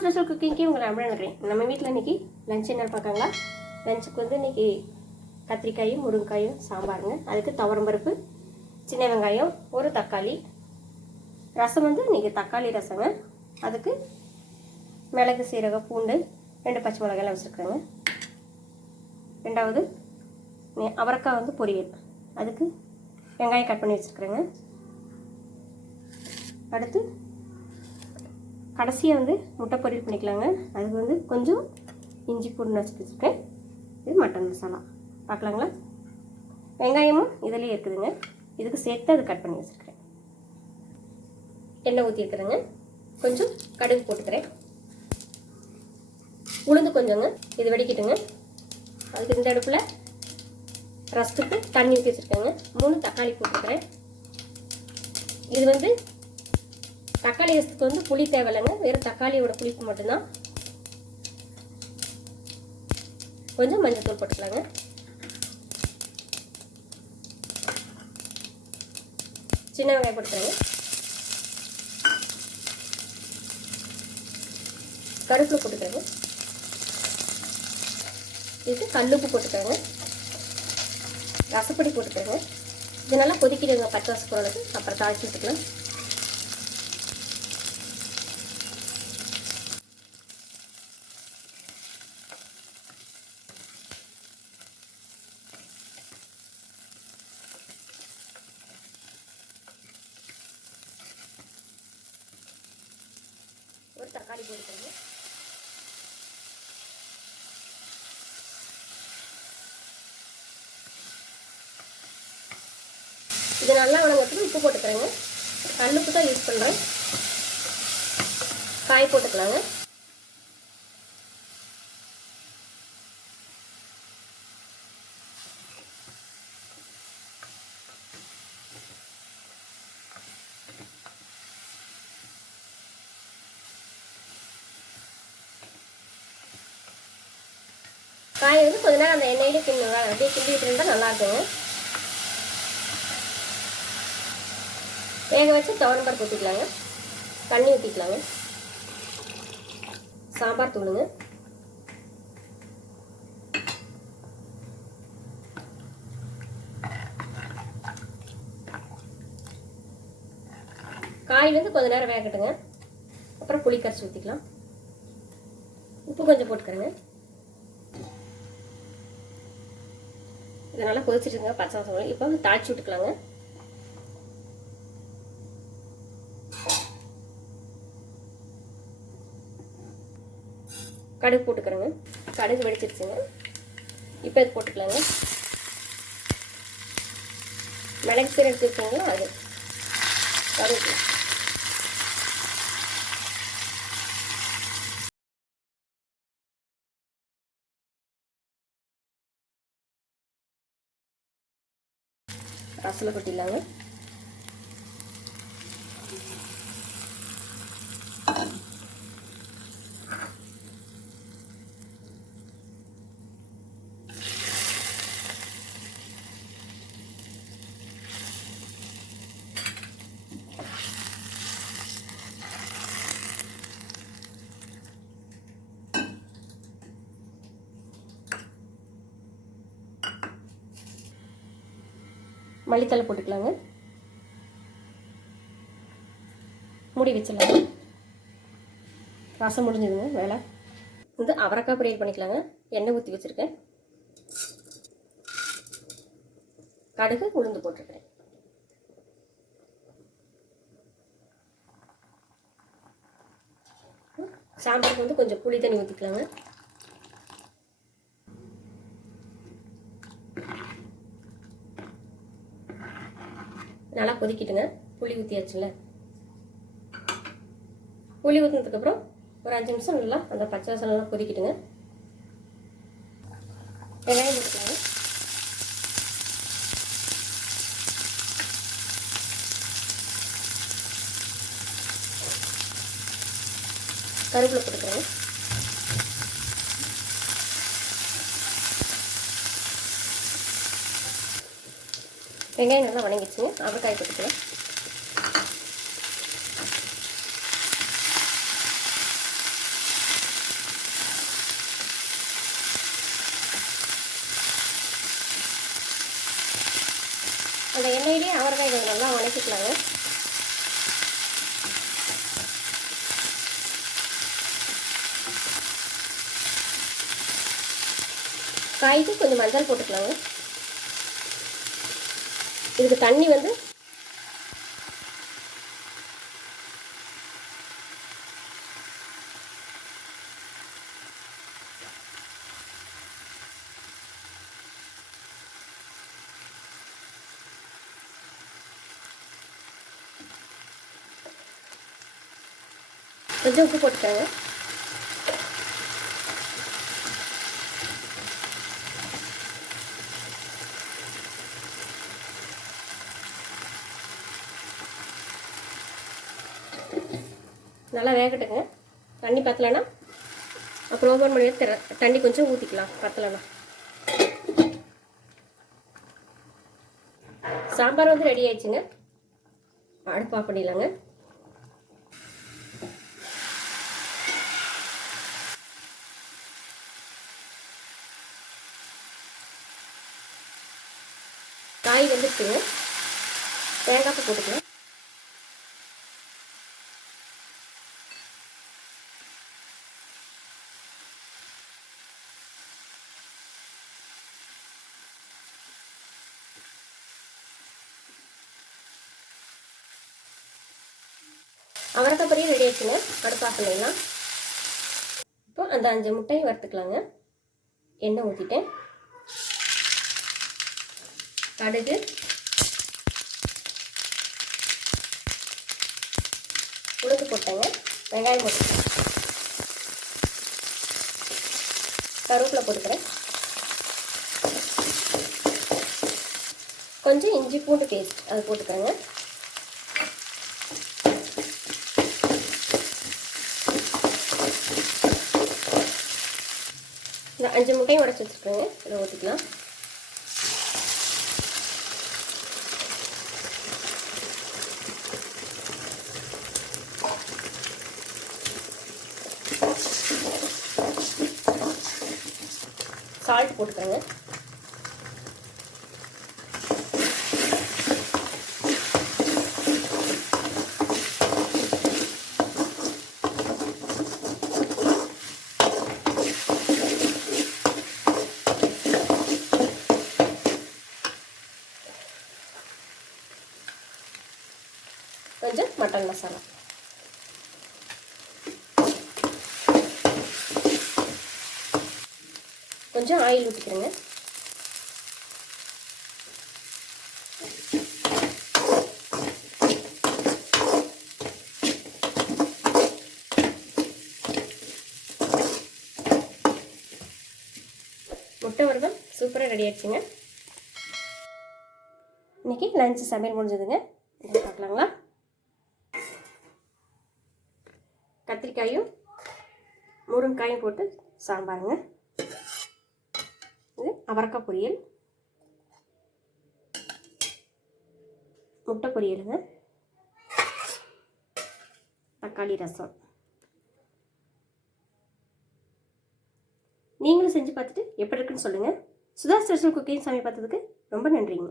Special குக்கிங்க்கு உங்களை நம்ப நினைக்கிறேன். நம்ம வீட்டில் இன்றைக்கி லஞ்ச் என்ன பார்க்காங்களா? லஞ்சுக்கு வந்து இன்றைக்கி கத்திரிக்காயும் முருங்கைக்காயும் சாம்பாருங்க. அதுக்கு துவரம்பருப்பு, சின்ன வெங்காயம், ஒரு தக்காளி, ரசம் வந்து இன்றைக்கி தக்காளி ரசங்க. அதுக்கு மிளகு, சீரகம், பூண்டு, 2 பச்சை மிளகாயெல்லாம் வச்சுருக்குறேங்க. ரெண்டாவது அவரைக்காய் வந்து பொரியல், அதுக்கு வெங்காயம் கட் பண்ணி வச்சுருக்குறேங்க. அடுத்து கடைசியாக வந்து முட்டை பொரியல் பண்ணிக்கலாங்க. அதுக்கு வந்து கொஞ்சம் இஞ்சி பூண்டு நசுக்கி வச்சுருக்கேன். இது மட்டன் மசாலா பார்க்கலாங்களா? வெங்காயமும் இதிலே இருக்குதுங்க. இதுக்கு சேர்த்து அது கட் பண்ணி வச்சுருக்கிறேன். எண்ணெய் ஊற்றிருக்கிறேங்க. கொஞ்சம் கடுகு போட்டுக்கிறேன். உளுந்து கொஞ்சங்க, இது வெடிக்கிட்டுங்க. அதுக்கு இந்த அடுப்பில் ரசத்துக்கு தண்ணி ஊற்றி வச்சுருக்கேங்க. 3 தக்காளி போட்டுக்கிறேன். இது வந்து தக்காளி ரசத்துக்கு வந்து புளி தேவையில்லைங்க, வெறும் தக்காளியோட புளிப்பு மட்டும்தான். கொஞ்சம் மஞ்சள் தூள் போட்டுக்கலாங்க. சின்ன வெங்காயம் போட்டுக்கிறேங்க. கருவேப்பிலை போட்டுக்கிறேங்க. இது கல்லுப்பு போட்டுக்கிறேங்க. ரசப்பொடி போட்டுக்கிறேங்க. இது நல்லா கொதிக்கிடுங்க பச்சை வாசம் போடுறதுக்கு. அப்புறம் தாளிச்சு விட்டுக்கலாம். ஒரு தக்காளி போட்டுக்கிறேங்க. இது நல்லா வணங்கத்துக்கு உப்பு போட்டுக்கிறேங்க. கல்லுப்பு தான் யூஸ் பண்ணுறேன். காய் போட்டுக்கலாங்க. காய் வந்து கொஞ்ச நேரம் அந்த எண்ணெயிலே அப்படியே கிண்டிட்டு இருந்தால் நல்லா இருக்குங்க. வேக வச்சு துவரம்பருப்பு ஊற்றிக்கலாங்க. தண்ணி ஊற்றிக்கலாங்க. சாம்பார் தூளுங்க. காய் வந்து கொஞ்ச நேரம் வேகட்டுங்க. அப்புறம் புளி கரைச்சி ஊற்றிக்கலாம். உப்பு கொஞ்சம் போட்டுக்கிறேங்க. இதனால கொதிச்சிட்டுங்க பச்சை வாசம். இப்போ வந்து தாளிச்சு விட்டுக்கலாங்க. கடுகு போட்டுக்கிறேங்க. கடுகு வெடிச்சிருச்சுங்க. இப்போ இது போட்டுக்கலாங்க. மிளகு சீரகம் எடுத்து வச்சிங்களோ அது கருவேப்பிலை. ரசலை கொட்டிடலாங்க. மல்லித்தலை போட்டுக்கலாங்க. மூடி வச்சிடலாங்க. ரசம் முடிஞ்சதுங்க வேலை. வந்து அவரைக்காய் பொரியல் பண்ணிக்கலாங்க. எண்ணெய் ஊற்றி வச்சுருக்கேன். கடுகு உளுந்து போட்டிருக்கிறேன். சாம்பாருக்கு வந்து கொஞ்சம் புளி தண்ணி ஊற்றிக்கலாங்க. நல்லா கொதிக்கிட்டுங்க. புளி ஊற்றியாச்சுல. புளி ஊற்றினதுக்கப்புறம் ஒரு 5 நிமிஷம் நல்லா அந்த பச்சை வாசம் நல்லா கொதிக்கிட்டுங்க. வெங்காயம் போட்டுக்கலாங்க. கருவேப்பிலை போட்டுக்கிறேங்க. வெங்காயம் நல்லா வணங்கிச்சுங்க. அவரைக்காய் போட்டுக்கிறேன். அவரைக்காய் கொஞ்சம் நல்லா வதக்கிக்கலாங்க. காய்க்கு கொஞ்சம் மஞ்சள் போட்டுக்கலாங்க. இதுக்கு தண்ணி வந்து கொஞ்சம் உப்பு போட்டுக்கோங்க. நல்லா வேகட்டுங்க. தண்ணி பத்தலைன்னா அப்புறம் ஓப்பன் பண்ணி தண்ணி கொஞ்சம் ஊற்றிக்கலாம். பத்தலைன்னா சாம்பார் வந்து ரெடி ஆயிடுச்சுங்க. அடுப்பு ஆஃப் பண்ணிடலாங்க. காய் வந்துருக்குங்க. தேங்காய் பூ போட்டுக்கலாம். அவரைக்காய் பொரியல் ரெடி ஆயிடுச்சுங்க. அடுப்பு ஆஃப் பண்ணிடலாம். இப்போ அந்த 5 முட்டையும் வறுத்துக்கலாங்க. எண்ணெய் ஊற்றிட்டேன். கடுகு, உளுந்து போட்டேங்க. வெங்காயம் போட்டுக்கிறேன். கருவேப்பிலை போட்டுக்கிறேன். கொஞ்சம் இஞ்சி பூண்டு பேஸ்ட் அது போட்டுக்கிறேங்க. இந்த 5 முட்டையும் உடச்சி வச்சுருக்கேங்க. இதை ஊற்றிக்கலாம். சால்ட் போட்டுக்கிறேங்க. கொஞ்சம் மட்டன் மசாலா. கொஞ்சம் ஆயில் ஊற்றிக்கிறேங்க. முட்டை வறுவல் சூப்பராக ரெடி ஆயிடுச்சுங்க. இன்னைக்கு லஞ்ச் சமையல் முடிஞ்சதுங்க. இதை பார்க்கலாங்களா? கத்திரிக்காயும் முருங்காயும் போட்டு சாம்பாருங்க. இது அவரைக்காய் பொரியல், முட்டை பொரியலுங்க, தக்காளி ரசம். நீங்களும் செஞ்சு பார்த்துட்டு எப்படி இருக்குன்னு சொல்லுங்கள். சுதா ஸ்பெஷல் குக்கிங் சமையல் பார்த்ததுக்கு ரொம்ப நன்றிங்க.